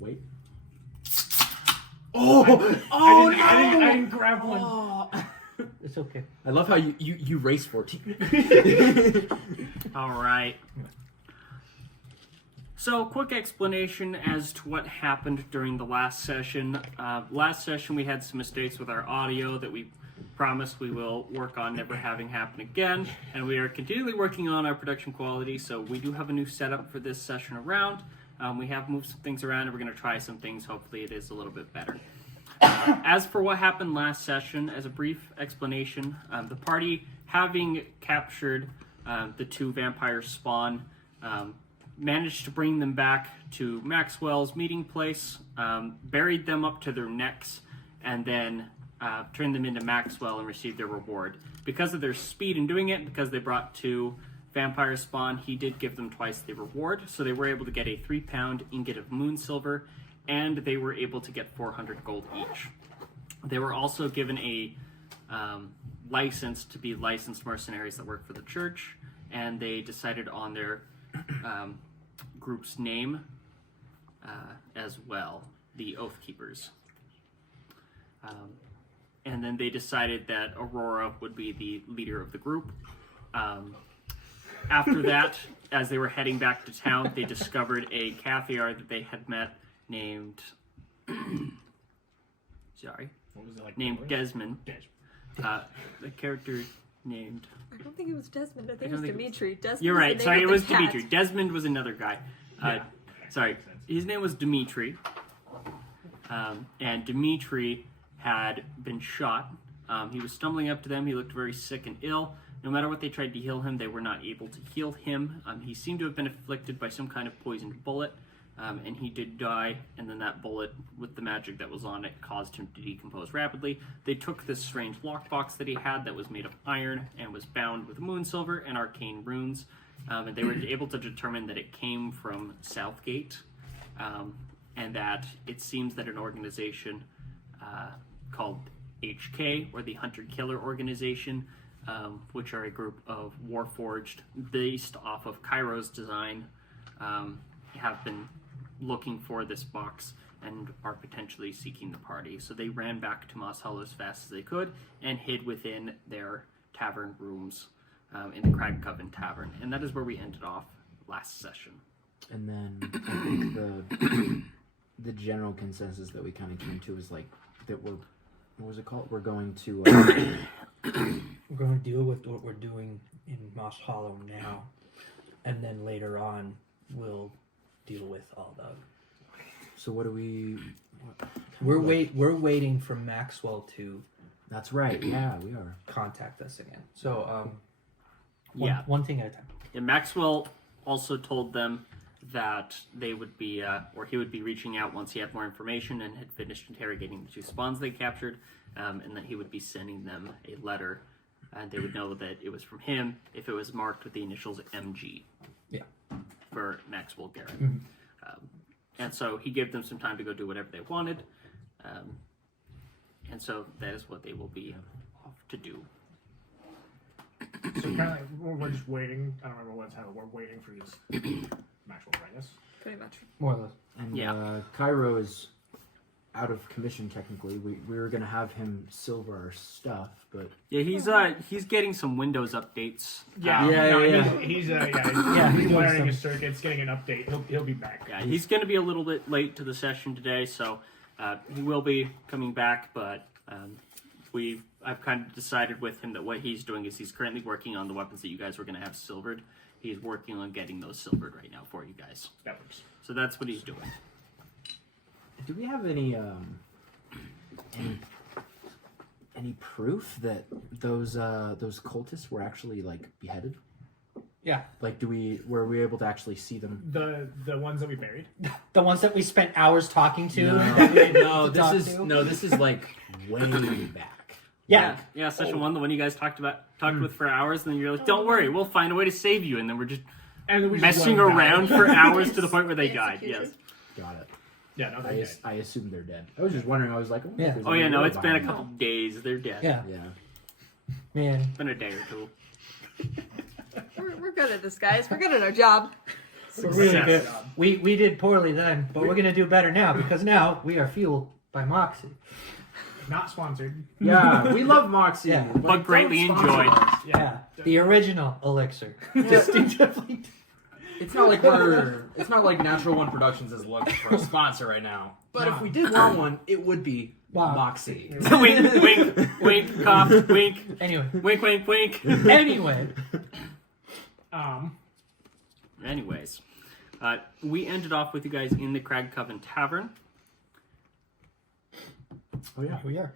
Wait. I didn't grab one. It's okay. I love how you race 14. All right. So, quick explanation as to what happened during the last session. Last session we had some mistakes with our audio that we promised we will work on never having happen again, and we are continually working on our production quality, so we do have a new setup for this session around. We have moved some things around, and we're going to try some things. Hopefully it is a little bit better. As for what happened last session, as a brief explanation, the party, having captured the two vampire spawn, managed to bring them back to Maxwell's meeting place, buried them up to their necks, and then turned them into Maxwell and received their reward. Because of their speed in doing it, because they brought two vampire spawn, he did give them twice the reward, so they were able to get a 3-pound ingot of moon silver, and they were able to get 400 gold each. They were also given a license to be licensed mercenaries that work for the church, and they decided on their group's name as well, the Oath Keepers. And then they decided that Aurora would be the leader of the group. After that, as they were heading back to town, they discovered a Cathiar that they had met named... What was it like? Named Desmond. The character named... I don't think it was Desmond. I think it was Dimitri. Desmond. You're right. The Sorry, name it of was the cat. Dimitri. Desmond was another guy. Sorry. His name was Dimitri. And Dimitri had been shot. He was stumbling up to them. He looked very sick and ill. No matter what they tried to heal him, they were not able to heal him. He seemed to have been afflicted by some kind of poisoned bullet. And he did die, and then that bullet, with the magic that was on it, caused him to decompose rapidly. They took this strange lockbox that he had that was made of iron and was bound with moon silver and arcane runes, and they were able to determine that it came from Southgate, and that it seems that an organization called HK, or the Hunter-Killer Organization, which are a group of Warforged based off of Cairo's design, have been looking for this box and are potentially seeking the party. So they ran back to Moss Hollow as fast as they could and hid within their tavern rooms in the Crag Coven Tavern. And that is where we ended off last session. And then I think the general consensus that we kind of came to is like that we're, what was it called? We're going to We're going to deal with what we're doing in Moss Hollow now, and then later on we'll deal with all the... So what do we... We're waiting for Maxwell to... That's right, yeah, we are. ...contact us again. So, one thing at a time. And Maxwell also told them that they would be, or he would be reaching out once he had more information and had finished interrogating the two spawns they captured, and that he would be sending them a letter, and they would know that it was from him if it was marked with the initials MG. Yeah. For Maxwell Garrett. Mm-hmm. And so he gave them some time to go do whatever they wanted. And so that is what they will be off to do. So kind of like we're just waiting. I don't remember what's happening. We're waiting for these Maxwell, right? Yes. Pretty much. More or less. And Cairo is out of commission technically. We were going to have him silver our stuff, but... Yeah, he's getting some Windows updates. He's wiring his circuits, getting an update. He'll be back. Yeah, he's going to be a little bit late to the session today, so he will be coming back, but I've kind of decided with him that what he's doing is he's currently working on the weapons that you guys were going to have silvered. He's working on getting those silvered right now for you guys. That works. So that's what he's doing. Do we have any proof that those cultists were actually like beheaded? Yeah. Like, were we able to actually see them? The ones that we buried. The ones that we spent hours talking to. This is like way back. Yeah. Yeah, session 1, the one you guys talked with for hours, and then you're like, don't worry, we'll find a way to save you, and then we're just messing around for hours to the point where they died. Yes. Got it. Yeah, no, I assume they're dead. I was just wondering. I was like, It's been a couple days. They're dead. Yeah. Man. It's been a day or two. We're good at this, guys. We're good at our job. Really good. Job. We did poorly then, but we're gonna do better now because now we are fueled by Moxie. Not sponsored. Yeah, we love Moxie. Yeah. Like, But greatly don't sponsor enjoyed. us. Yeah, the original elixir. Distinctively. It's not like Natural One Productions is looking for a sponsor right now. But if we did want one, it would be Wow. Moxie. Wink, wink, wink, cough, wink, Anyway, wink, wink, wink. anyway, Anyways, we ended off with you guys in the Crag Coven Tavern. Oh yeah. here we are.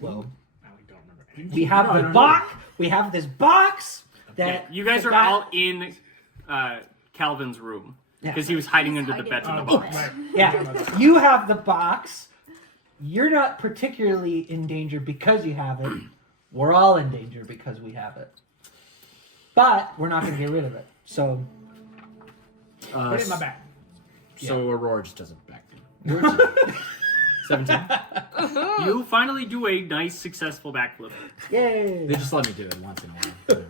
Well, I don't remember anything. we have No, I the don't box. We have this box Yeah, that you guys the are guy- all in Calvin's room Yeah. because he was hiding under the bed in the box. Right. Yeah, you have the box. You're not particularly in danger because you have it. We're all in danger because we have it. But we're not going to get rid of it. So, Put it in my bag. So Aurora just does it back. 17. You finally do a nice, successful backflip. yay! They just let me do it once in a while.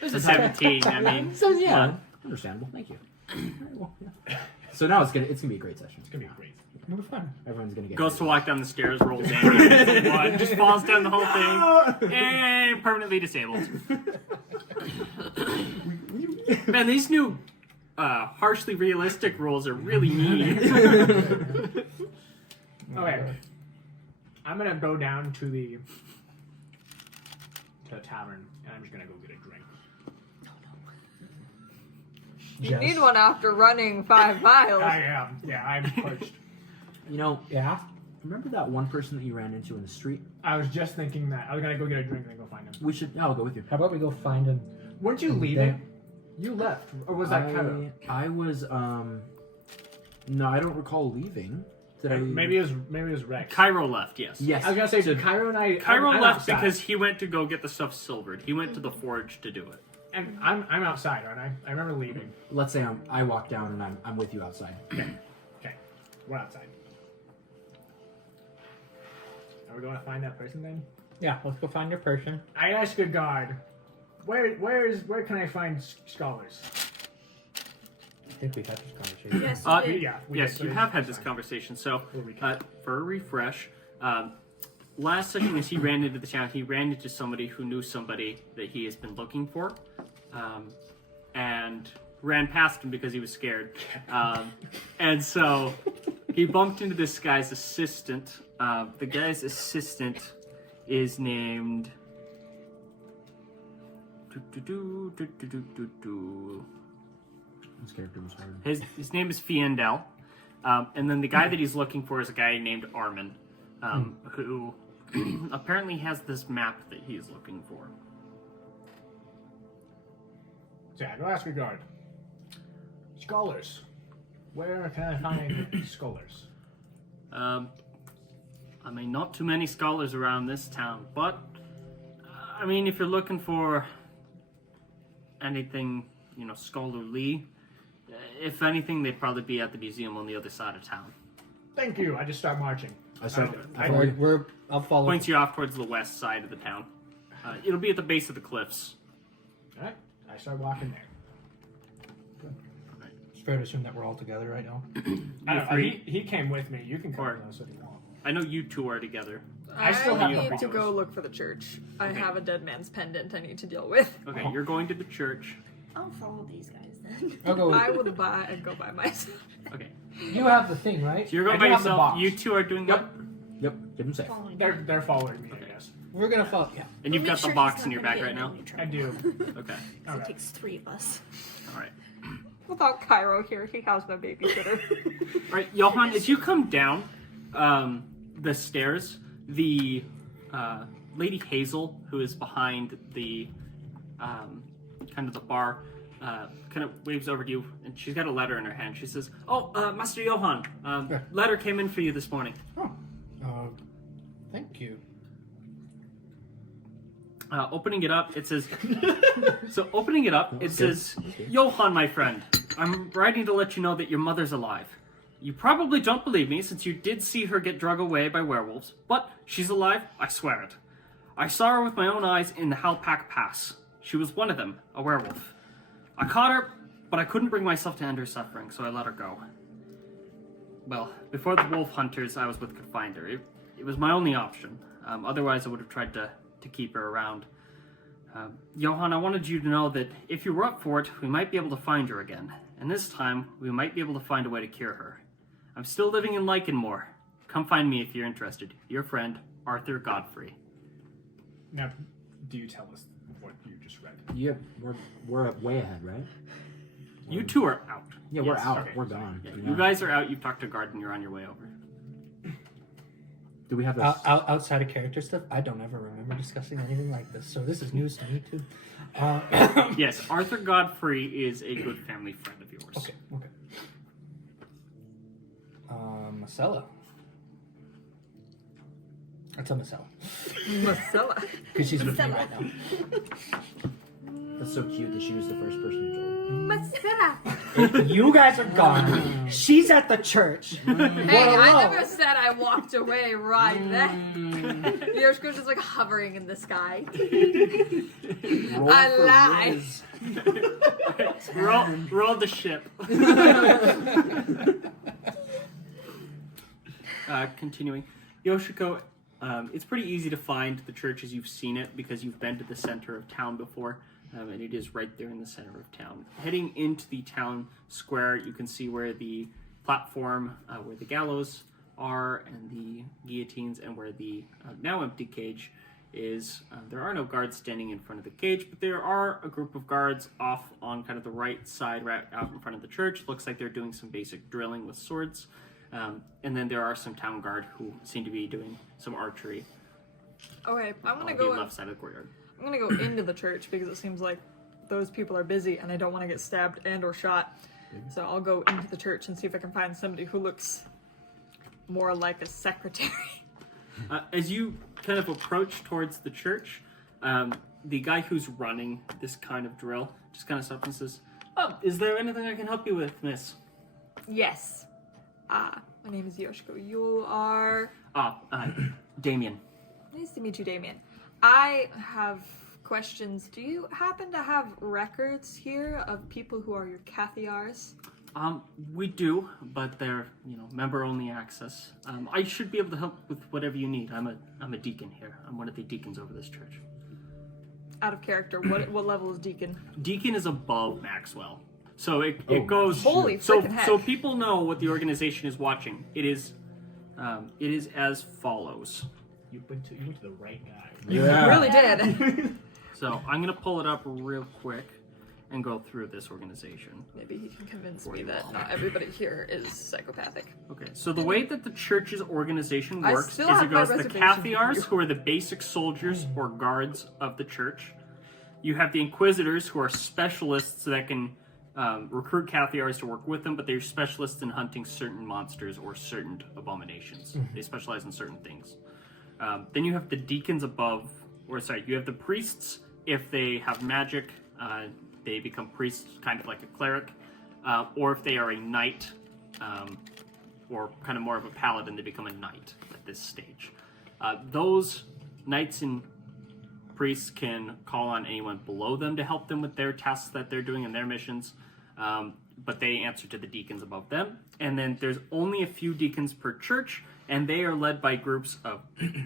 It's a 17. I mean, So yeah, fun. understandable. Thank you. Alright, well, yeah. So now it's gonna be a great session. It's gonna be great. It'll be fun. Everyone's gonna get Goes to walk down the stairs, rolls in, one, just falls down the whole thing, and permanently disabled. Man, these new harshly realistic rules are really mean. Okay. I'm gonna go down to the tavern and I'm just gonna go get a drink. You Yes. need one after running 5 miles. I am. Yeah, I'm parched. You know, Yeah. remember that one person that you ran into in the street? I was just thinking that I was gonna go get a drink and then go find him. We should. Yeah, I'll go with you. How about we go find him? Weren't you leaving? You left, or was that Cairo? I was. No, I don't recall leaving. Did I? Maybe it was Rex. Cairo left, yes. Yes. I was gonna say So- Cairo and I. Cairo I'm left outside. because he went to go get the stuff silvered. He went to the forge to do it. And I'm outside, aren't I? I remember leaving. Let's say I walk down and I'm with you outside. Okay, we're outside. Are we going to find that person then? Yeah, let's go find your person. I ask a guard, where can I find scholars? I think we've had this conversation. Yes, Uh, you did. Yeah, we Yes, did, you so have had it's this fine. conversation. So, We'll recap. for a refresh, last session as he ran into the town, he ran into somebody who knew somebody that he has been looking for, and ran past him because he was scared. And so he bumped into this guy's assistant. The guy's assistant is named... This character was hard. His name is Fiendel. And then the guy that he's looking for is a guy named Armin, who apparently has this map that he's looking for. So yeah, go ask a guard. Scholars. Where can I find scholars? I mean, not too many scholars around this town, but I mean, if you're looking for anything, scholarly, if anything, they'd probably be at the museum on the other side of town. Thank you. I just start marching. I start. I'll follow. Points you off towards the west side of the town. It'll be at the base of the cliffs. All right. I start walking there. It's fair to assume that we're all together right now. I don't know, free. he came with me. You can come Or- with us if you want. I know you two are together. I still have the need to powers. go look for the church. I Okay. have a dead man's pendant I need to deal with. Okay, you're going to the church. I'll follow these guys then. I'll go. I would go by myself. Okay, You have the thing, right? so you're going I by do have the yourself. box. You two are doing Yep. what? Yep. Give him safe. Following They're following me, I guess. We're gonna follow. Yeah. And you've Make got sure the box he's in not your gonna bag get right in now. any trouble. I do. Okay. It Okay. takes 3 of us. All right. Without Cairo here, he has no babysitter. All right, Johan. As you come down the stairs, the Lady Hazel, who is behind the kind of the bar, kind of waves over to you, and she's got a letter in her hand. She says, "Oh, Master Johan, Yeah. letter came in for you this morning." Thank you. Opening it up, it says, says, "Johan, my friend, I'm writing to let you know that your mother's alive. You probably don't believe me since you did see her get drug away by werewolves, but she's alive, I swear it. I saw her with my own eyes in the Halpak Pass. She was one of them, a werewolf. I caught her, But I couldn't bring myself to end her suffering, so I let her go. Well, before the wolf hunters, I was with could find her. It was my only option. Otherwise, I would have tried to keep her around. Johan, I wanted you to know that if you were up for it, we might be able to find her again. And this time, we might be able to find a way to cure her. I'm still living in Lycanmore. Come find me if you're interested. Your friend, Arthur Godfrey. Now, do you tell us what you just read? Yeah, we're way ahead, right? You two are out. Yeah, we're Yes. out. Okay. We're gone. Yeah, Yeah. you guys are out. You've talked to Garden. You're on your way over. Do we have a... Outside of character stuff, I don't ever remember discussing anything like this, so this is news to me too. Yes, Arthur Godfrey is a good family friend of yours. Okay. Marcella. That's a Marcella. Marcella. Because she's with me right now. That's so cute that she was the first person to join. Marcella. You guys are gone. She's at the church. Hey, I never said I walked away right then. Yoshiko's just like hovering in the sky. Roll I for lied. Wiz. Roll the ship. Continuing. Yoshiko, it's pretty easy to find the church as you've seen it because you've been to the center of town before, and it is right there in the center of town. Heading into the town square, you can see where the platform, where the gallows are, and the guillotines, and where the now empty cage is. There are no guards standing in front of the cage, but there are a group of guards off on kind of the right side, right out in front of the church. Looks like they're doing some basic drilling with swords. And then there are some town guard who seem to be doing some archery Okay, I'm on gonna the go. left side of the courtyard. I'm gonna go into the church because it seems like those people are busy, and I don't want to get stabbed and or shot. So I'll go into the church and see if I can find somebody who looks more like a secretary. As you kind of approach towards the church, the guy who's running this kind of drill just kind of stops and says, "Oh, is there anything I can help you with, miss?" Yes. My name is Yoshiko. You are... Damien. Nice to meet you, Damien. I have questions. Do you happen to have records here of people who are your Cathiars? We do, but they're, member-only access. I should be able to help with whatever you need. I'm a deacon here. I'm one of the deacons over this church. Out of character, what level is Deacon? Deacon is above Maxwell. So it goes. Holy so frickin' heck. so people know what the organization is watching. It is as follows. You went to the right guy. You really did. So I'm gonna pull it up real quick and go through this organization. Maybe he can convince me that not everybody here is psychopathic. Okay, so the way that the church's organization I works still is have it my goes the reservation Cathiars, for you. who are the basic soldiers or guards of the church. You have the Inquisitors, who are specialists that can recruit Cathiars to work with them, but they're specialists in hunting certain monsters or certain abominations. They specialize in certain things. Then you have the deacons above, you have the priests. If they have magic, they become priests, kind of like a cleric. Or if they are a knight, or kind of more of a paladin, they become a knight at this stage. Those knights and priests can call on anyone below them to help them with their tasks that they're doing and their missions, but they answer to the deacons above them. And then there's only a few deacons per church, and they are led by groups of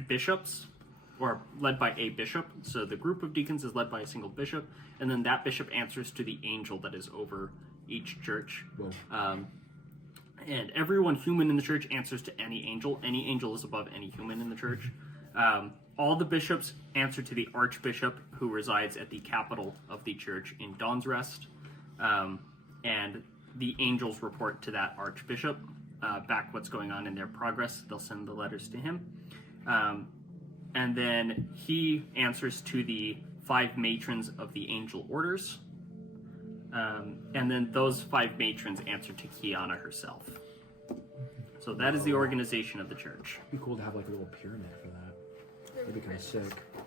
bishops, or led by a bishop. So the group of deacons is led by a single bishop, and then that bishop answers to the angel that is over each church. And everyone human in the church answers to any angel. Any angel is above any human in the church. All the bishops answer to the archbishop, who resides at the capital of the church in Dawn's Rest. And the angels report to that archbishop back what's going on in their progress. They'll send the letters to him. And then he answers to the 5 matrons of the angel orders. And then those 5 matrons answer to Kiana herself. So that is the organization of the church. It'd be cool to have like a little pyramid for that. That'd be kind of sick.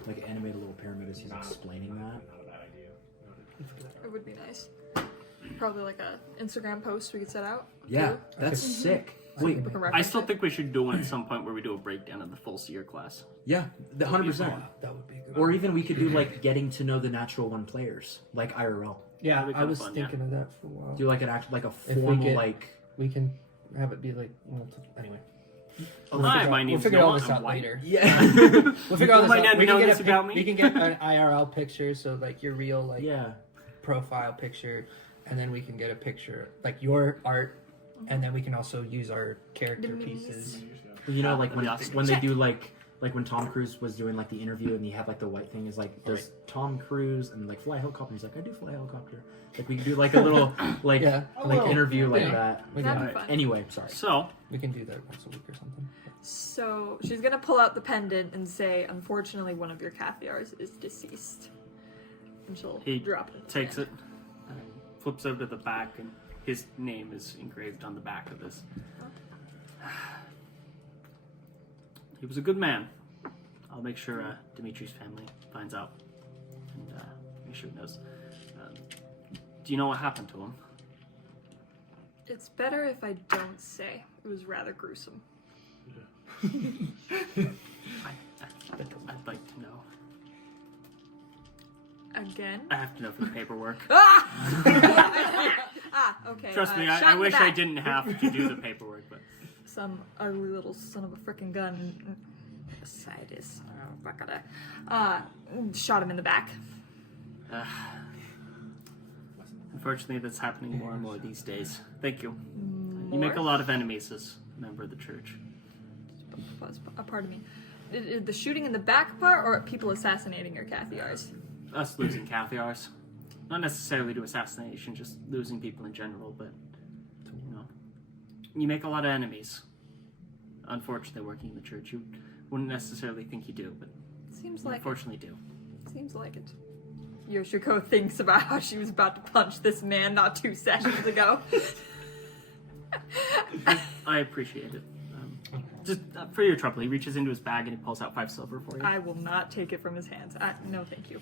Like animate a little pyramid as he's explaining that. Not a bad idea. It would be nice. Probably like a Instagram post we could set out. Yeah, that's sick. Wait, People can I reference still it. think we should do one at some point where we do a breakdown of the full seer class. yeah, 100%. That would be good. Or even we could do like getting to know the natural one players, like IRL. Yeah, That'd be I kinda was fun, thinking of that for a while. Do like an act like a If we formal get- like. We can have it be like anyway. Hi, my We'll name's figure all Noah. this I'm out white. later. Yeah. We'll figure all People this might out. not We know can get this about me. We can get an IRL picture, so like your real like Yeah. profile picture, and then we can get a picture like your art, and then we can also use our character The minis. pieces. You know, like That'd be awesome. when they do like when Tom Cruise was doing like the interview and he had like the white thing is like does Tom Cruise and like fly helicopter. He's like I do fly helicopter. Like we can do like a little like Yeah. like interview like Yeah. that. We That'd can, be fun. Anyway, sorry. So, we can do that once a week or something. So she's gonna pull out the pendant and say, "Unfortunately, one of your Cathiars is deceased." And she'll He drop it. takes it, flips over to the back, and his name is engraved on the back of this. He was a good man. I'll make sure Dimitri's family finds out, and make sure he knows. Do you know what happened to him? It's better if I don't say. It was rather gruesome. I'd like to know. Again? I have to know for the paperwork. Okay. Trust me, shot I in the wish I back. didn't have to do the paperwork, but Some ugly little son of a frickin' gun. Beside his. Shot him in the back. unfortunately that's happening more and more these days. Thank you. You make a lot of enemies as a member of the church. Pardon me. The shooting in the back part, or people assassinating your Cathiars? Us losing Cathiars. Not necessarily to assassination, just losing people in general, but, you know. You make a lot of enemies. Unfortunately, working in the church. You wouldn't necessarily think you do, but Seems you like unfortunately do. Seems like it. Yoshiko thinks about how she was about to punch this man not 2 sessions ago. I appreciate it. Just for your trouble, he reaches into his bag and he pulls out 5 silver for you. I will not take it from his hands. No, thank you.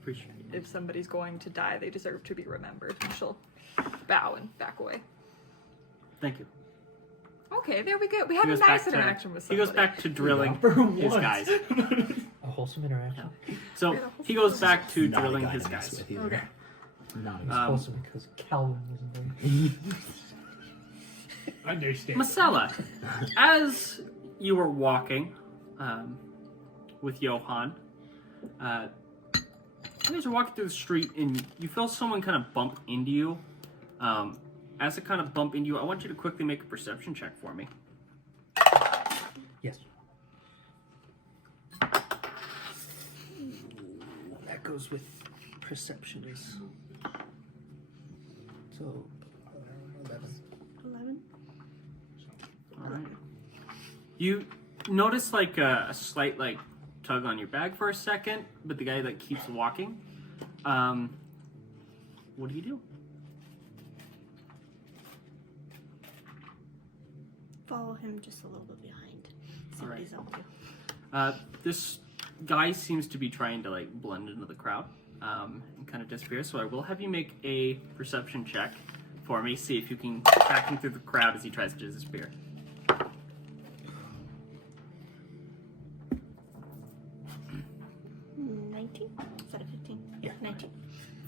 Appreciate it. If somebody's going to die, they deserve to be remembered. And she'll bow and back away. Thank you. Okay, there we go. We had He a goes nice back to- interaction with He somebody. goes back to drilling his guys. A wholesome interaction. So he goes back to Not a drilling guy his to mess guys. with either. Okay. Not It's a wholesome because Calvin wasn't there. Understand. Marcella, as you were walking with Johan, you guys are walking through the street and you feel someone kind of bump into you. As it kind of bump into you, I want you to quickly make a perception check for me. Yes. That goes with perceptions. So, 11. 11. All right. You notice like a slight like tug on your bag for a second, but the guy like keeps walking. What do you do? Follow him just a little bit behind. See what Alright. he's up to. This guy seems to be trying to like blend into the crowd and kind of disappear. So I will have you make a perception check for me. See if you can track him through the crowd as he tries to disappear. 19? Is that a 15? Yeah. 19.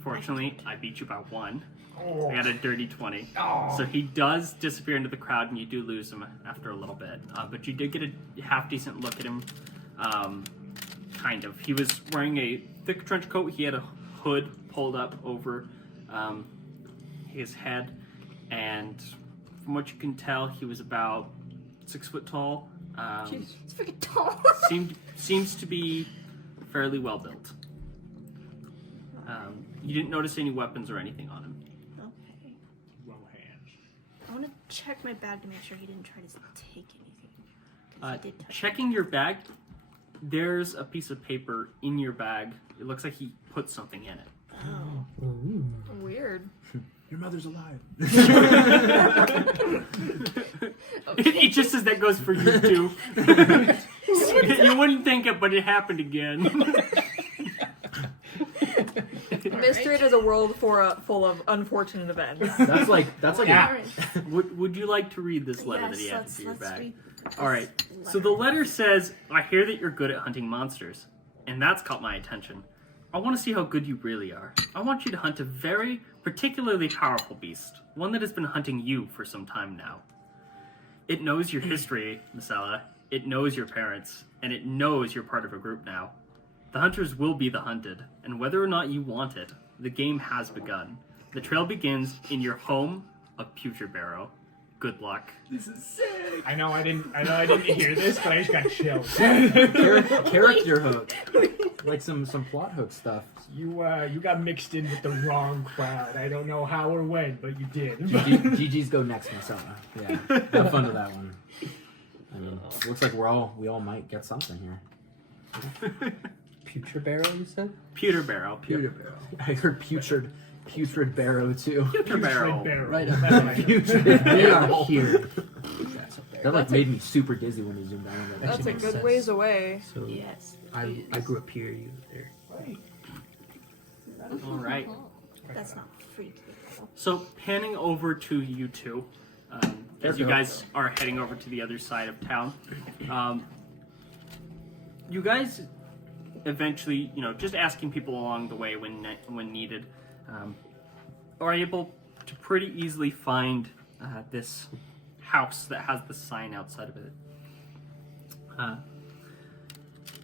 Fortunately, I beat you by 1. I got a dirty 20. So he does disappear into the crowd, and you do lose him after a little bit. But you did get a half-decent look at him, kind of. He was wearing a thick trench coat. He had a hood pulled up over his head. And from what you can tell, he was about 6 foot tall. Jeez, it's freaking tall. Seems to be fairly well built. You didn't notice any weapons or anything on him. Okay. Low hands. I want to check my bag to make sure he didn't try to take anything. 'Cause he did touch Checking your bag, there's a piece of paper in your bag. It looks like he put something in it. it. Oh. Ooh. Weird. Your mother's alive. It just says that goes for you too. You wouldn't think it, but it happened again. Mistorid is a world full of unfortunate events. That's like Yeah. Would you like to read this letter that he added Yes, to your let's bag? read All right. So the letter says, "I hear that you're good at hunting monsters. and that's caught my attention. I want to see how good you really are. I want you to hunt a very particularly powerful beast, one that has been hunting you for some time now. It knows your history, Misella. It knows your parents, and it knows you're part of a group now. The hunters will be the hunted, and whether or not you want it, the game has begun. The trail begins in your home of Putrid Barrow. Good luck. This is sick. I know I didn't hear this, but I just got chills. Character hook. Like some plot hook stuff. You got mixed in with the wrong crowd. I don't know how or when, but you did. GG's go next, Misella. Yeah, have fun with that one. I mean, looks like we all might get something here. Putrid Barrow, you said? Putrid Barrow. I heard putrid barrow too. Putrid Barrow. Right That's what I heard. Putrid barrow here. That like made me super dizzy when you zoomed down on that. That's a makes good sense. ways away. So Yes. I grew up here, you there. All right. That's not freaky. So panning over to you two, as you guys are heading over to the other side of town, you guys eventually, just asking people along the way when needed, are able to pretty easily find this house that has the sign outside of it.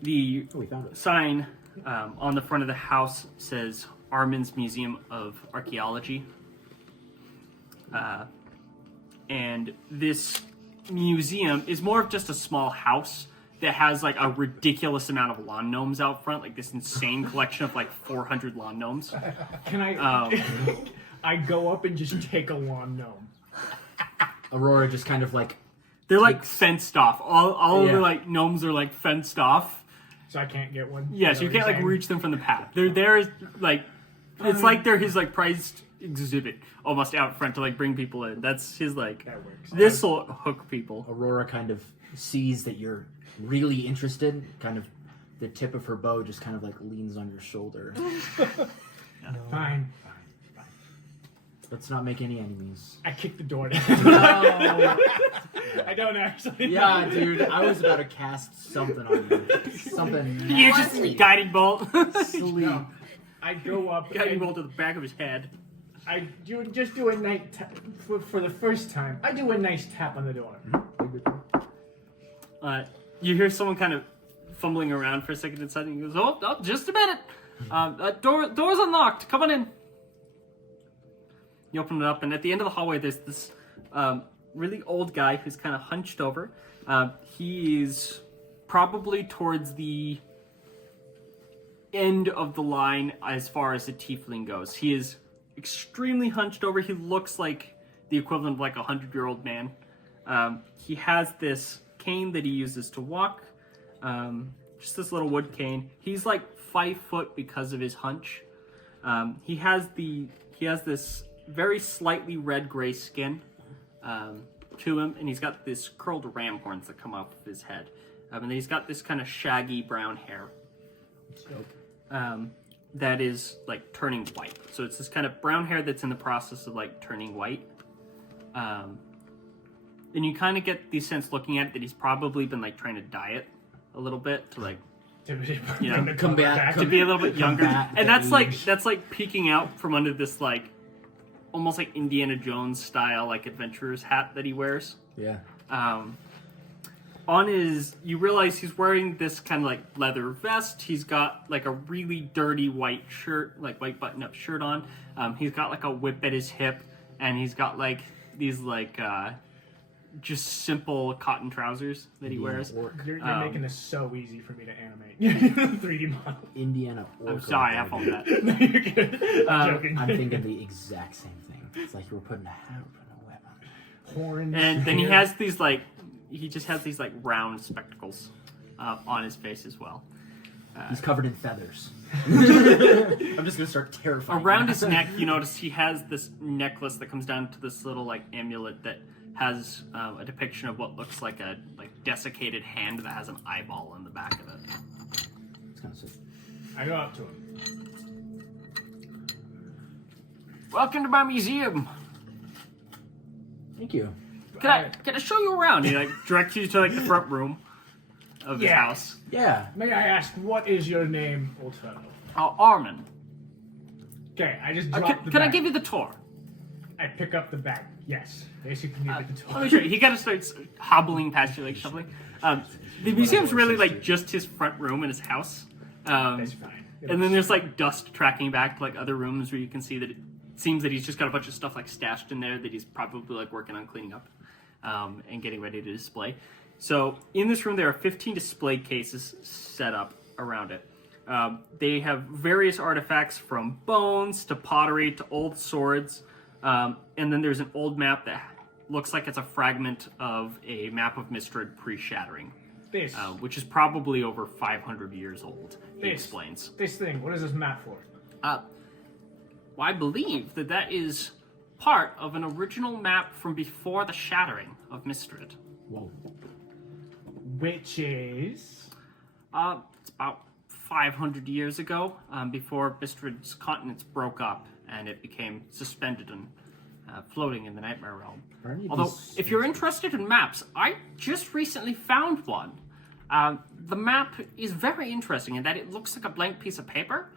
The We found it. sign on the front of the house says Armin's Museum of Archaeology. And this museum is more of just a small house that has like a ridiculous amount of lawn gnomes out front, like this insane collection of like 400 lawn gnomes. Can I? I go up and just take a lawn gnome. Aurora just kind of like They're like fenced off. All of Yeah. the like gnomes are like fenced off. So I can't get one. Yes, you can't like reach them from the path. They're there, like it's like they're his like prized exhibit almost out front to like bring people in. That's his like. That works. This will hook people. Aurora kind of sees that you're really interested. Kind of the tip of her bow just kind of like leans on your shoulder. Fine. Let's not make any enemies. I kicked the door down. I don't actually. Yeah, dude, I was about to cast something on you. Something. You just guiding bolt. Sleep. No. I go up. Guiding and bolt to the back of his head. I just do a night for the first time. I do a nice tap on the door. You hear someone kind of fumbling around for a second inside, and he goes, "Oh, just a minute. Door's unlocked. Come on in." You open it up, and at the end of the hallway, there's this really old guy who's kind of hunched over. He's probably towards the end of the line as far as the tiefling goes. He is extremely hunched over. He looks like the equivalent of like a 100-year-old man. He has this cane that he uses to walk. Just this little wood cane. He's like 5 foot because of his hunch. He has this very slightly red-gray skin to him, and he's got this curled ram horns that come off of his head. And then he's got this kind of shaggy brown hair that is like turning white. So it's this kind of brown hair that's in the process of like turning white. And you kind of get the sense looking at it that he's probably been like trying to diet a little bit to like Come back. to be a little bit younger, back and to that's like peeking out from under this like almost like Indiana Jones style like adventurer's hat that he wears. Yeah. On his, you realize he's wearing this kind of like leather vest. He's got like a really dirty white shirt, like white button-up shirt on. He's got like a whip at his hip, and he's got like these like just simple cotton trousers that he wears. You're making this so easy for me to animate. 3D model. Indiana orc. I'm sorry, I found that. No, you're good. I'm joking. I'm thinking the exact same thing. It's like you were putting a hat or putting a whip on. Horns. And then he hair. has these like, he just has these like round spectacles on his face as well. He's covered in feathers. I'm just gonna start terrifying. Around him. his neck, you notice he has this necklace that comes down to this little like amulet that has a depiction of what looks like a desiccated hand that has an eyeball in the back of it. It's kind of sick. I go up to him. Welcome to my museum. Thank you. Can I show you around? He like directs you to like the front room. of his house. Yeah. May I ask, what is your name, old fellow? Armin. May I ask, what is your name, old fellow? Armin. Okay, I just dropped the Can bag. I give you the tour? I pick up the bag. Yes. Basically, need the Let me show you. He kind of starts hobbling past you, like shuffling. The museum's really like just his front room in his house. That's fine. And then there's like dust tracking back to like other rooms where you can see that it seems that he's just got a bunch of stuff like stashed in there that he's probably like working on cleaning up and getting ready to display. So in this room there are 15 display cases set up around it. They have various artifacts from bones to pottery to old swords. And then there's an old map that looks like it's a fragment of a map of Mistorid pre-shattering. This. Which is probably over 500 years old, he explains. This thing, what is this map for? Well, I believe that is part of an original map from before the shattering of Mistorid. Whoa. Which is... It's about 500 years ago, before Mistorid's continents broke up and it became suspended and floating in the Nightmare Realm. Although, if you're interested in maps, I just recently found one. The map is very interesting in that it looks like a blank piece of paper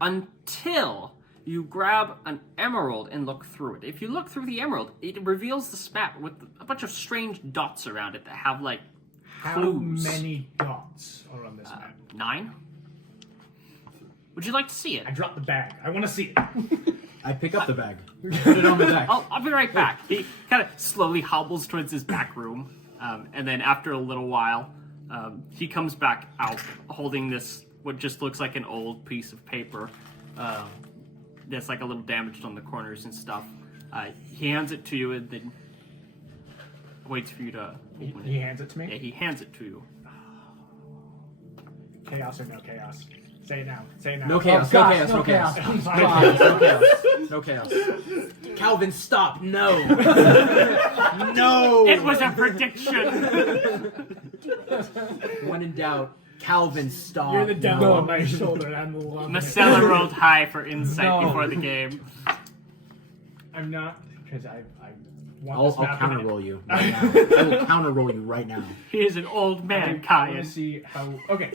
until you grab an emerald and look through it. If you look through the emerald, it reveals this map with a bunch of strange dots around it that have, like, clues. How many dots are on this map? 9? Would you like to see it? I dropped the bag. I want to see it. I pick up the bag. Put it on the deck. I'll be right back. He kind of slowly hobbles towards his back room, and then after a little while, he comes back out holding this, what just looks like an old piece of paper that's like a little damaged on the corners and stuff. He hands it to you and then waits for you to open He it. hands it to me? Yeah, he hands it to you. Chaos or no chaos? Say it now. Say it now. No chaos, gosh, no chaos, no no chaos. chaos. No chaos, no chaos. No chaos. Calvin, stop. No. No. It was a prediction! When in doubt, Calvin, stop. You're the devil No. on my shoulder and I'm the love. Marcella rolled high for insight No. before the game. I'm not, because I want I'll this map. counter roll you. Right now. I will counter roll you right now. He is an old man, I want Kyan. to see how... Okay.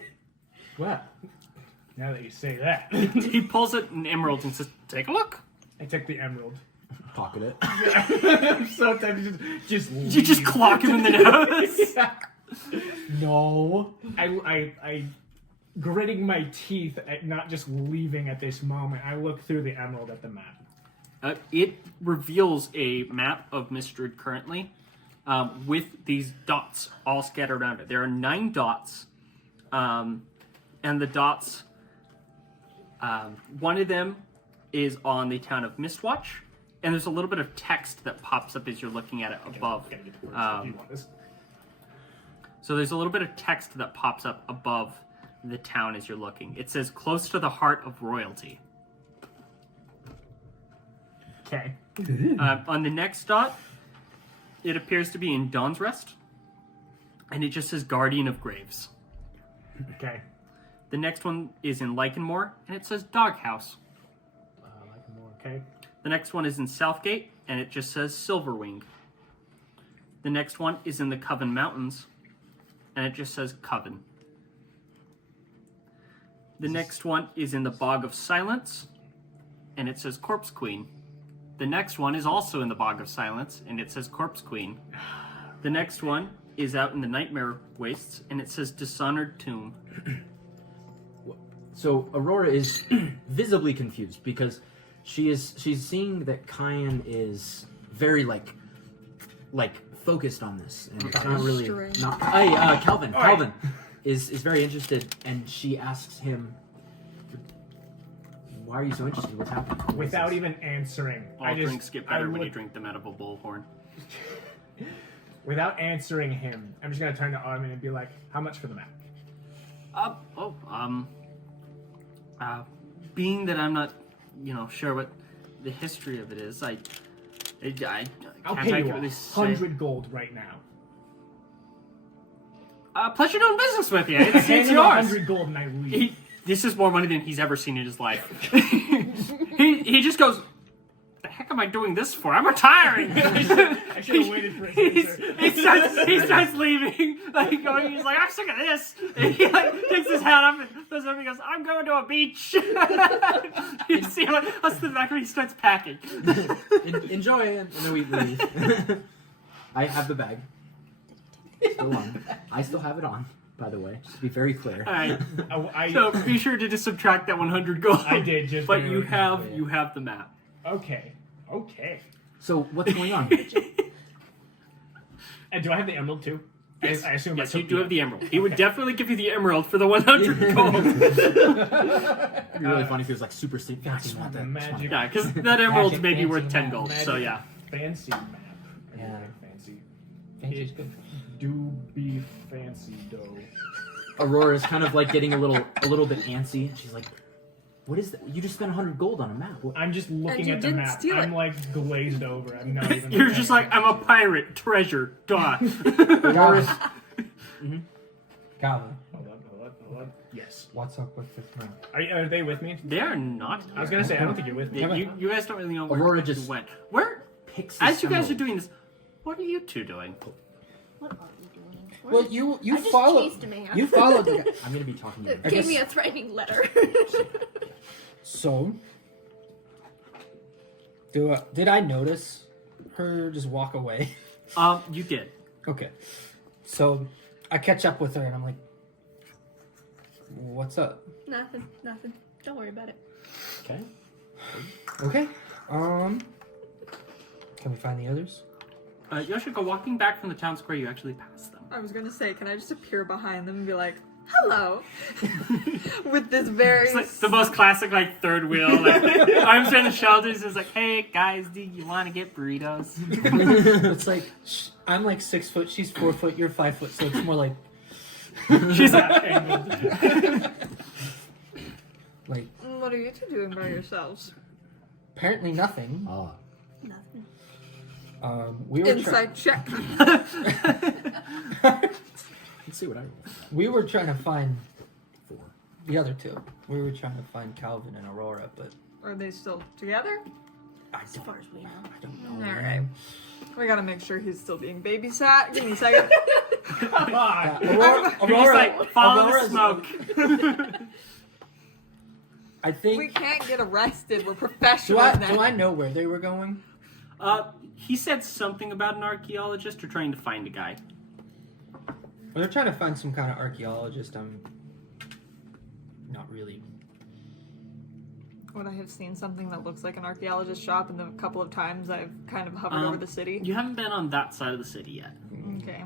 Well, now that you say that, He pulls out an emerald and says, "Take a look." I take the emerald. Pocket it. I'm so tempted to just You just leave. clock him in the nose. No. I gritting my teeth at not just leaving at this moment. I look through the emerald at the map. It reveals a map of Mistorid currently, with these dots all scattered around it. There are 9 dots, and the dots. One of them is on the town of Mistwatch, and there's a little bit of text that pops up as you're looking at it above. Gotta get the words if you want this. So there's a little bit of text that pops up above the town as you're looking. It says, "Close to the heart of royalty." Okay. On the next dot, it appears to be in Dawn's Rest, and it just says Guardian of Graves. Okay. The next one is in Lycanmore, and it says Doghouse. Like more. Okay. The next one is in Southgate, and it just says Silverwing. The next one is in the Coven Mountains, and it just says Coven. The next one is in the Bog of Silence, and it says Corpse Queen. The next one is also in the Bog of Silence, and it says Corpse Queen. The next one is out in the Nightmare Wastes, and it says Dishonored Tomb. So Aurora is visibly confused because she's seeing that Kyan is very like focused on this, and it's not really Strange. not. Hey, Calvin is very interested, and she asks him, "Why are you so interested? What's happening?" Without even answering, All drinks get better when you drink them out of a bullhorn. Without answering him, I'm just gonna turn to Armin and be like, "How much for the map?" Being that I'm not, sure what the history of it is, I I'll can't pay you accurately say. 100 gold right now. Pleasure doing business with you. It's Hand him yours. 100 gold and I leave. This is more money than he's ever seen in his life. he just goes, "The heck am I doing this for? I'm retiring. I should have waited for his answer. He starts leaving. Like he's like, I'm sick of this. And he like takes his hat off and goes over and goes, I'm going to a beach. You see him like, us to the back where he starts packing. Enjoy, and then we leave. I have the bag. Still on. I still have it on, by the way. Just to be very clear. All right. I So be sure to just subtract that 100 gold. I did just. But barely. you have the map. Okay. So what's going on? And do I have the emerald too? Yes, I assume. I yes, you took do the- have the emerald. He would definitely give you the emerald for the 100 gold. It'd be really funny if it was like super steep. I just want the magic. Yeah, because that emerald's Magic maybe worth fancy 10 map. gold. So yeah. Fancy map. Yeah. Fancy. Fancy's good. Do be fancy though. Aurora's kind of like getting a little bit antsy. She's like, "What is that? You just spent 100 gold on a map." I'm just looking you at the didn't map. steal it. I'm like glazed over. I'm not even. You're just like, I'm a pirate, treasure, duh. Aurora's Calvin, Hold up. Yes. what's up with this map? Are they with me? They are not. I was gonna say I don't think you're with me. Yeah, you guys don't really know where Aurora you just went. Where? picks. As this you guys are emerald. doing this, what are you two doing? What are you doing? Well, you I just follow. chased a man. You followed the guy. I'm gonna be talking to you. It I gave guess- me a threatening letter. So, did I notice her just walk away? You did. Okay. So, I catch up with her and I'm like, "What's up?" Nothing. Don't worry about it. Okay. Okay. Can we find the others? Yoshiko, walking back from the town square, you actually passed them. I was gonna say, can I just appear behind them and be like, hello? With this very. It's like the most classic, like, third wheel, like, arms around the shoulders. It's like, hey, guys, do you want to get burritos? It's like I'm like 6 foot, she's 4 foot, you're 5 foot, so it's more like She's like, like What are you two doing by yourselves? apparently nothing. Nothing. We were Inside check. Let's see what I. we were trying to find 4. the other two. We were trying to find Calvin and Aurora, but Are they still together? As far as we know. I don't know. Alright. We gotta make sure he's still being babysat. Give me a second. Come on. Aurora, you're just like, follow the Aurora's- smoke. I think. We can't get arrested. We're Do professionals now. I know where they were going? He said something about an archaeologist or trying to find a guy. Well, they're trying to find some kind of archaeologist. I'm not really. Would I have seen something that looks like an archaeologist shop in the couple of times I've kind of hovered over the city? You haven't been on that side of the city yet. Okay.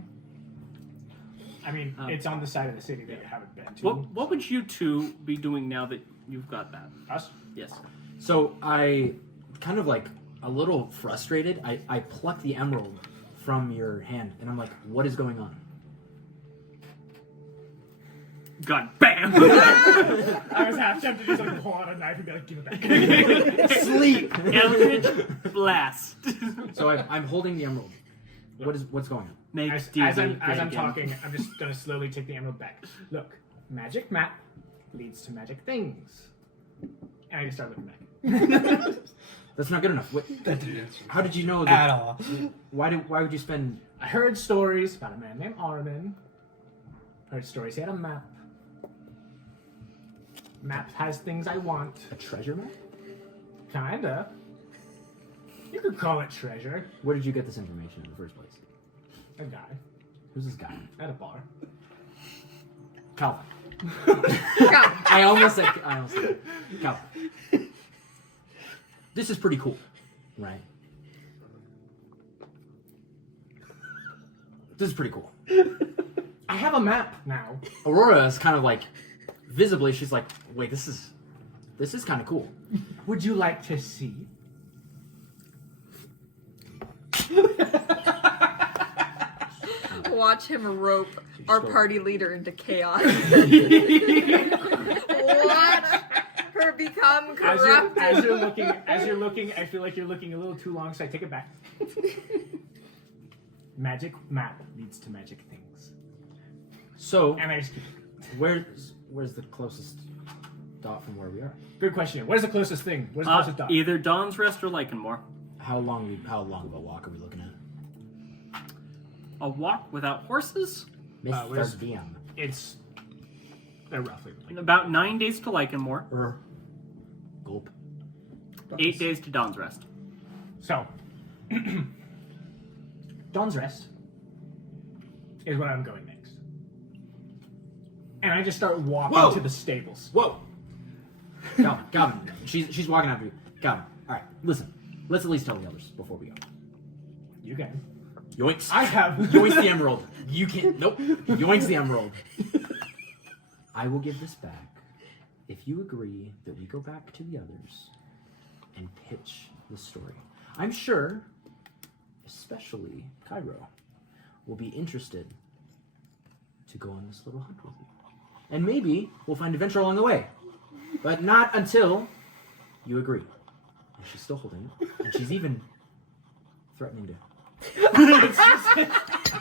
I mean, it's on the side of the city that you haven't been to. What would you two be doing now that you've got that? Us? Yes. So I, kind of like a little frustrated. I pluck the emerald from your hand, and I'm like, "What is going on?" God, bam! I was half tempted to just like pull out a knife and be like, give it back. Sleep. Eldritch blast. So I'm holding the emerald. What's going on? Make As DZ I'm great again. talking, I'm just gonna slowly take the emerald back. Look, magic map leads to magic things. And I just start looking back. That's not good enough. What, how did you know At that? all. Why would you spend? I heard stories about a man named Armin. Heard stories he had a map. Map has things I want. A treasure map? Kinda. You could call it treasure. Where did you get this information in the first place? A guy Who's this guy? at a bar. Calvin. Go. I almost said Calvin. This is pretty cool, right? This is pretty cool. I have a map now. Aurora is kind of like, visibly, she's like, wait, this is kind of cool. Would you like to see? Watch him rope our stole- party leader into chaos. Watch her become corrupted. As you're looking, I feel like you're looking a little too long, so I take it back. Magic map leads to magic things. So, And I just keep where's the closest dot from where we are? Good question. What is the closest thing? What is the closest dot? Either Dawn's Rest or Lycanmore. How long of a walk are we looking at? A walk without horses? Mr. DM. They're roughly like About 9 days to Lycanmore. Gulp. 8 days to Dawn's Rest. so. Dawn's Rest is when I'm going next, and I just start walking to the stables. Whoa! Goblin. She's walking after you. Goblin. Alright, listen. Let's at least tell the others before we go. You can. Yoinks. I have. Yoinks the emerald. You can't. Nope. Yoinks the emerald. I will give this back if you agree that we go back to the others and pitch the story. I'm sure, especially Cairo, will be interested to go on this little hunt with you. And maybe we'll find adventure along the way. But not until you agree. And she's still holding it. And she's even threatening to.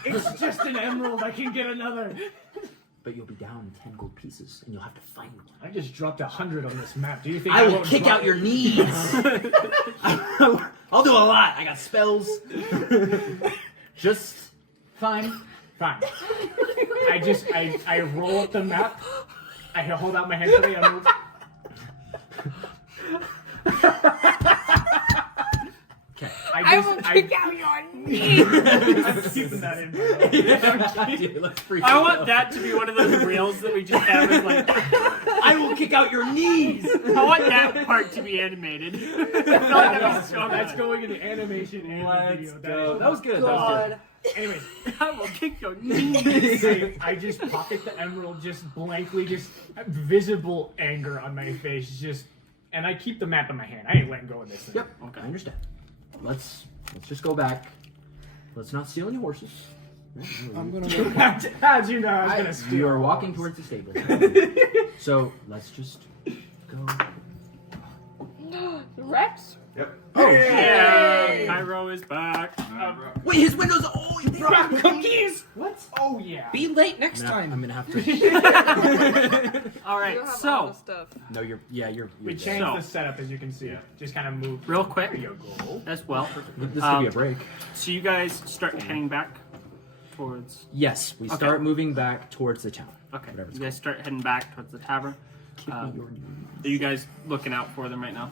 It's just an emerald. I can get another. But you'll be down 10 gold pieces, and you'll have to find one. I just dropped 100 on this map. Do you think I will won't kick drop out your knees. I'll do a lot. I got spells. Just Fine. I roll up the map. I hold out my hand for the emerald. okay. I will kick out your knee. I'm keeping that in. I want that to be one of those reels that we just have as like, I will kick out your knees. I want that part to be animated. I feel like that'd be so That's good. going in the animation and the video. That was good. God. Anyways, I will kick your knees. I just pocket the emerald, just blankly, just visible anger on my face, and I keep the map in my hand. I ain't letting go of this thing. Yep. Okay. I understand. Let's just go back. Let's not steal any horses. I'm gonna How'd you know I was gonna steal? You are walking towards the stable. So let's just go. Rex? Oh, Yeah, Cairo is back. wait, his windows. Oh, you brought Cookies? What? Oh yeah. be late next No, time. I'm gonna have to. All You right, have all so the stuff. No, you're. We dead. changed So- the setup as you can see. Just kind of moved. real quick There you go. as well. This could be a break. So you guys start heading back towards. Yes, we Okay. start moving back towards the town. Okay, Whatever it's you guys start heading back towards the tavern. Are you guys looking out for them right now?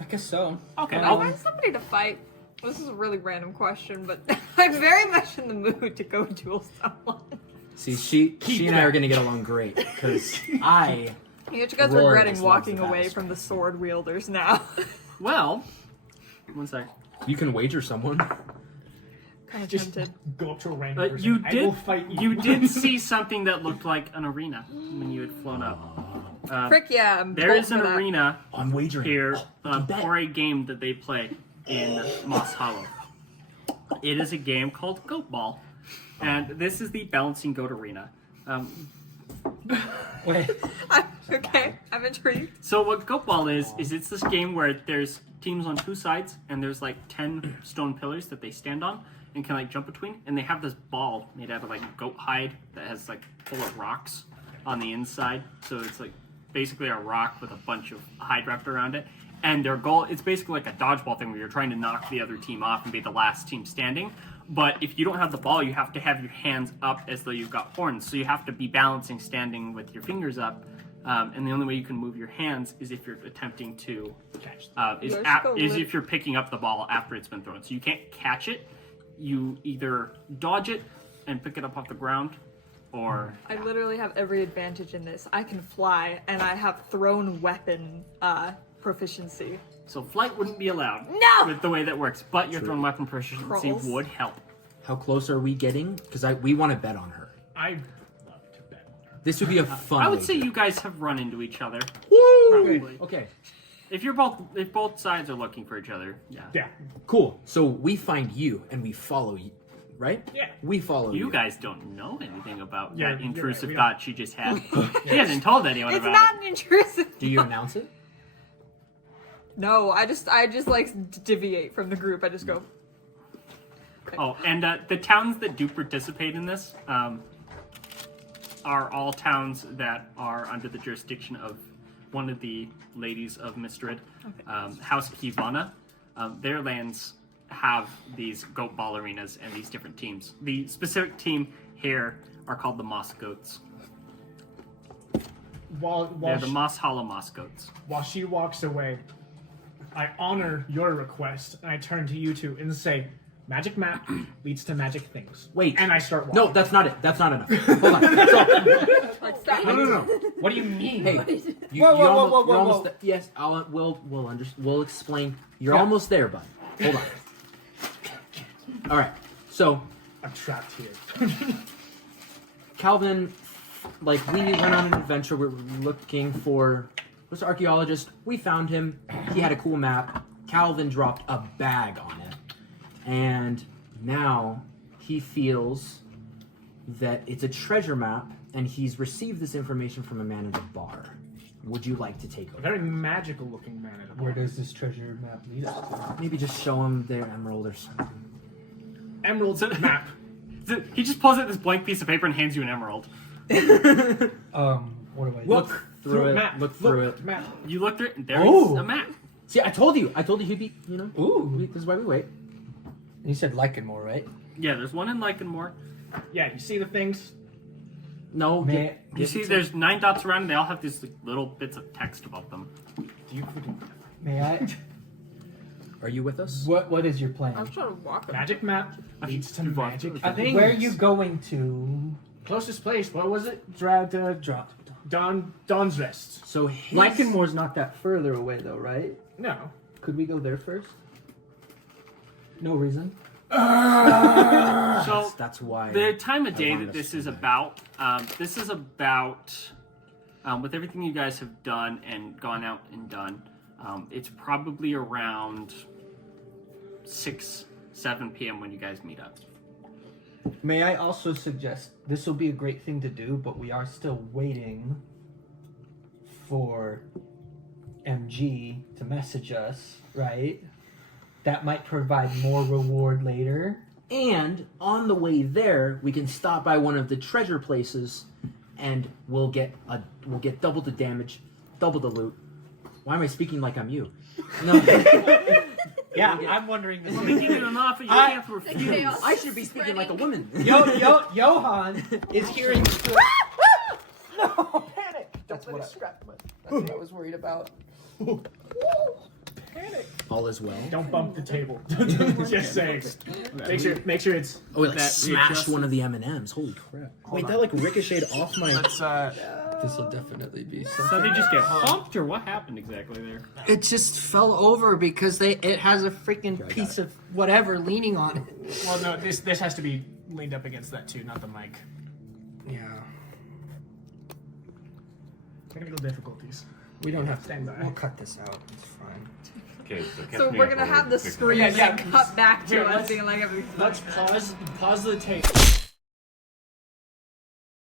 I guess so. Okay, I'll find somebody to fight. This is a really random question, but I'm very much in the mood to go duel someone. See, she and I are gonna get along great because I. You guys are Roar regretting just walking loves the away fast. from the sword wielders now. well, one sec. You can wager someone. Kind of Just tempted. go up to a random person. You I will did. fight you. You did see something that looked like an arena when you had flown up. Frick yeah, I'm There bold is an for that. arena I'm wagering. here you bet. for a game that they play in Moss Hollow. It is a game called Goat Ball, and this is the balancing goat arena. Wait. Okay, I'm intrigued. So what Goat Ball is it's this game where there's teams on two sides, and there's like 10 stone pillars that they stand on and can like jump between, and they have this ball made out of like goat hide that has like full of rocks on the inside. So it's like basically a rock with a bunch of hide wrapped around it. And their goal, it's basically like a dodgeball thing where you're trying to knock the other team off and be the last team standing. But if you don't have the ball, you have to have your hands up as though you've got horns. So you have to be balancing, standing with your fingers up. And the only way you can move your hands is if you're attempting to Catch. is if you're picking up the ball after it's been thrown. So you can't catch it. You either dodge it and pick it up off the ground, or I literally have every advantage in this. I can fly, and I have thrown weapon proficiency. so flight wouldn't be allowed. No! With the way that works, but your thrown weapon proficiency Crawls. would help. How close are we getting? Because we want to bet on her. I love to bet on her. This would be a fun. I would say wager. you guys have run into each other. Woo! Probably. Okay. If both sides are looking for each other, yeah. Yeah. Cool. So we find you and we follow you, right? Yeah. We follow you. You guys don't know anything about Yeah, that you're right, intrusive we thought she just had. She hasn't told anyone It's about not it. an intrusive. Do you announce it? No, I just like deviate from the group. I just go. Oh, and the towns that do participate in this are all towns that are under the jurisdiction of one of the ladies of Mistorid, House Kivana. Their lands have these goat ballerinas and these different teams. The specific team here are called the moss goats. They're the moss hollow moss goats. While she walks away, I honor your request, and I turn to you two and say, magic map leads to magic things. Wait. And I start walking. No, that's not it. That's not enough. Hold on. So, Like, stop. No. What do you mean? hey, Whoa, whoa, whoa, whoa, you're whoa, almost whoa. yes, we'll explain. You're almost there, bud. Hold on. All right. So, I'm trapped here. Calvin, like, we went on an adventure. We were looking for this archaeologist. We found him. He had a cool map. Calvin dropped a bag on it. And now he feels that it's a treasure map, and he's received this information from a man at a bar. Would you like to take A over? very magical looking man at a Where bar. does this treasure map lead us to? Maybe just show him their emerald or something. Emerald's map. He just pulls out this blank piece of paper and hands you an emerald. What do I do? Look through it. Map. Look through it. Map. You look through it, and there is Ooh. a map. See, I told you he'd be, Ooh. this is why we wait. You said Lycanmore, right? Yeah, there's one in Lycanmore. Yeah, you see the things? No, May- You see, there's 9 dots around, and they all have these like, little bits of text above them. Do you May I? Are you with us? What is your I plan? was trying to walk him. magic map leads to magic things. Where are you going to? Closest place, what was it? Drop. Dawn's Rest. So his... Lycanmore's not that further away, though, right? No. Could we go there first? No reason. So That's why. the time of I day wanted that us this to is do that. about, with everything you guys have done and gone out and done, it's probably around 6, 7 p.m. when you guys meet up. May I also suggest this will be a great thing to do, but we are still waiting for MG to message us, right? That might provide more reward later. And on the way there, we can stop by one of the treasure places, and we'll get double the damage, double the loot. Why am I speaking like I'm you? No, Yeah, I'm wondering the We're same making an thing. offer you I- can't refuse. Chaos I should be speaking like a woman. Johan is hearing. No, panic! That's what I was worried about. All is well. Don't bump the table. Just saying. Make sure it's. Oh, it like That smashed just- one of the M&Ms. Holy crap! Wait, that like ricocheted off my. This will definitely be So something. they just get bumped, or what happened exactly there? It just fell over because it has a freaking piece of whatever leaning on it. Well, no, this has to be leaned up against that too, not the mic. Yeah, Technical difficulties. we don't have to. Stand by. We'll cut this out. It's fine. Okay, So we're gonna have the screen Yeah, cut back to Here, us let's- being like everything's Let's fine. pause the tape.